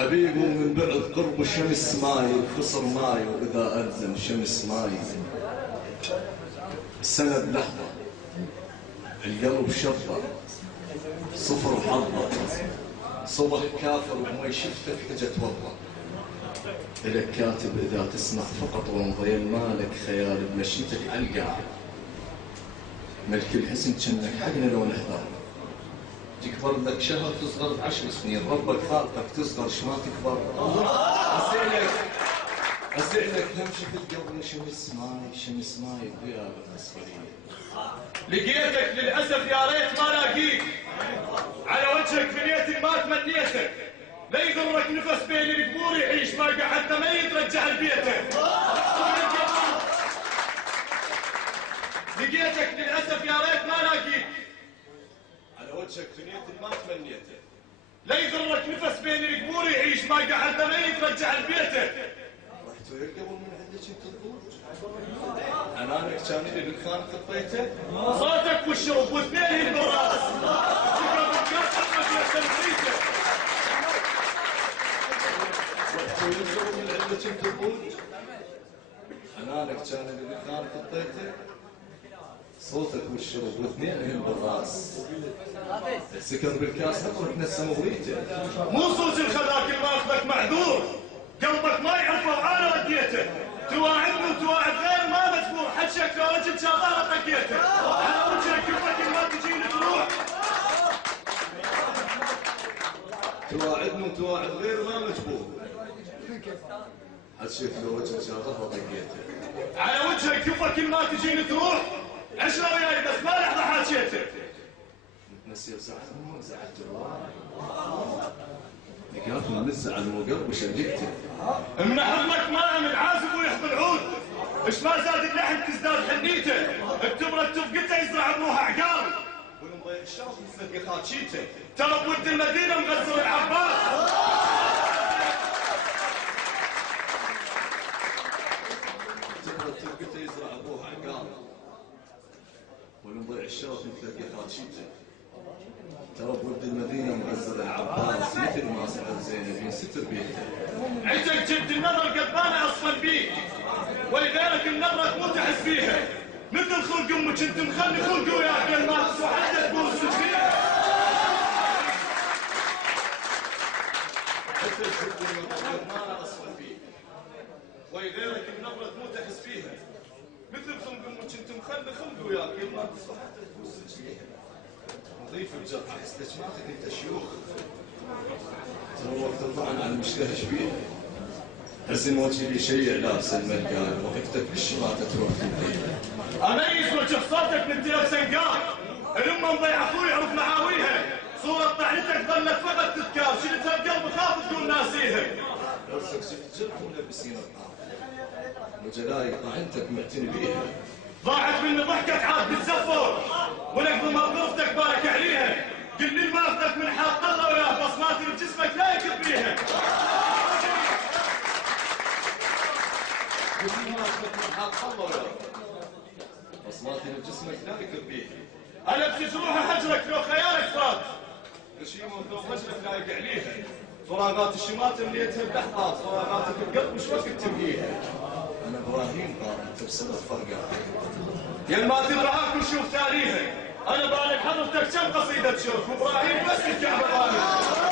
حبيبه من بعد قرب شمس ماي وخسر ماي، وإذا ألزم شمس ماي السند لحظة القلب شظة صفر حظة صبح كافر وما شفتك اجت وضة. إلك كاتب إذا تسمع فقط وانضيل مالك خيال بمشيتك عالقاع، ملك الحسن جنك حقنا لو نحضر. تكبر لك شهر تصغر ب10 سنين، ربك خالقك تصغر شما تكبر. أسألك هم شفت قبل شمس ماي شمس ماي ويا بالأسفلين. لقيتك للأسف يا ريت ما لاقيك، على وجهك بنيتي ما تمنيتك، لا يغرك نفس بين القبور يعيش ما قعدت ميت رجع لبيته. لقيتك للأسف يا ريت ما لاقيك، على وجهك بنيتي ما تمنيته، لا يغرك نفس بين القبور يعيش ما قعدت ميت رجع لبيته. رحت ويركبوا من عندك انت تقول حنانك كان لي بالخان خطيته، صوتك والشرب واثنين بالراس تقرب الكاس حقك للتنفيذه. رحت ويركبوا من عندك انت تقول حنانك كان لي بالخان خطيته، صوتك والشرب واثنين بالراس سكر بالكاس حقك نسم وغريته. مو صوت الخلاك اللي ماخذك معذور، قلبك ما يعرفه وانا رديته، تواعدني وتواعد غير ما مجبور، حجك لو رجل شاطره طقيته، على وجهك كفك ما تجيني تروح. تواعدني وتواعد غير ما مجبور، حجك لو رجل شاطره طقيته، على وجهك كفك ما تجيني تروح. عشرة وياي بس ما لحظه حاجيته. متنسي وزعل مو زعلت الروح، لقاك من الزعل وقلب وشققته. ان حضنك ما من عازب ويحض العود، ايش ما زاد اللحن تزداد حنيته، التمره تفقته يزرع بروح عقال، والمضيع الشرف مثل قخاتشيته، ترى بود المدينه مغزر العباس. التمره تفقته يزرع بروح عقال، والمضيع الشرف مثل قخاتشيته، ترى ولد المدينة مغزل العباس مثل ما سأل زينب ينستر بيته. عندك جد النظر قدبانة أصلا بيك، ولذلك النظرة مو تحس فيها، مثل خلق أمك أنت مخلي خلق وياك يا الماس وحتى تقول سجنيها. مثل جد النظر قدبانة أصلا بيك، ولذلك النظرة مو تحس فيها، مثل خلق أمك أنت مخلي خلق وياك يا الماس وحتى تقول سجنيها. نظيف الجرح استجماتك انت شيوخ، ترى وقت الطعن على المشتهش بيه، حزن وجهي لي شيع لابس الملقان، وقفتك بالشماتة تروح تنتهي. اميز وجه صوتك من تلف سنقار، الامه مضيع اخوي يعرف معاويها، صورة طعنتك ظلت فقط تذكار، شلتها بقلب خاف تقول ناسيها. راسك شفت جرح ولبسين الطعن، وجلاي طعنتك معتني بيها. ضاعت مني ضحكك عاد بالزفر، ولك بمرضفتك بارك عليها، قل لي ما اخذك من حاط الله ويا بصمات بجسمك لا يكب بيها. قل لي ما اخذك من حاط الله ويا بصمات بجسمك لا يكب بيها. انا بجروح حجرك لو خيالك فات، غشيمه ولو وجهك لايق عليها، فراغات الشمات مليتها بلحظات، فراغاتك القلب مش وقت تبنيها. انا ابراهيم قاطع تبسمت فرقات، يا ما تبرهاك وشوف تاريخك، انا بالك حضرتك كم قصيدة شوف، وابراهيم بس الكعبة بالك.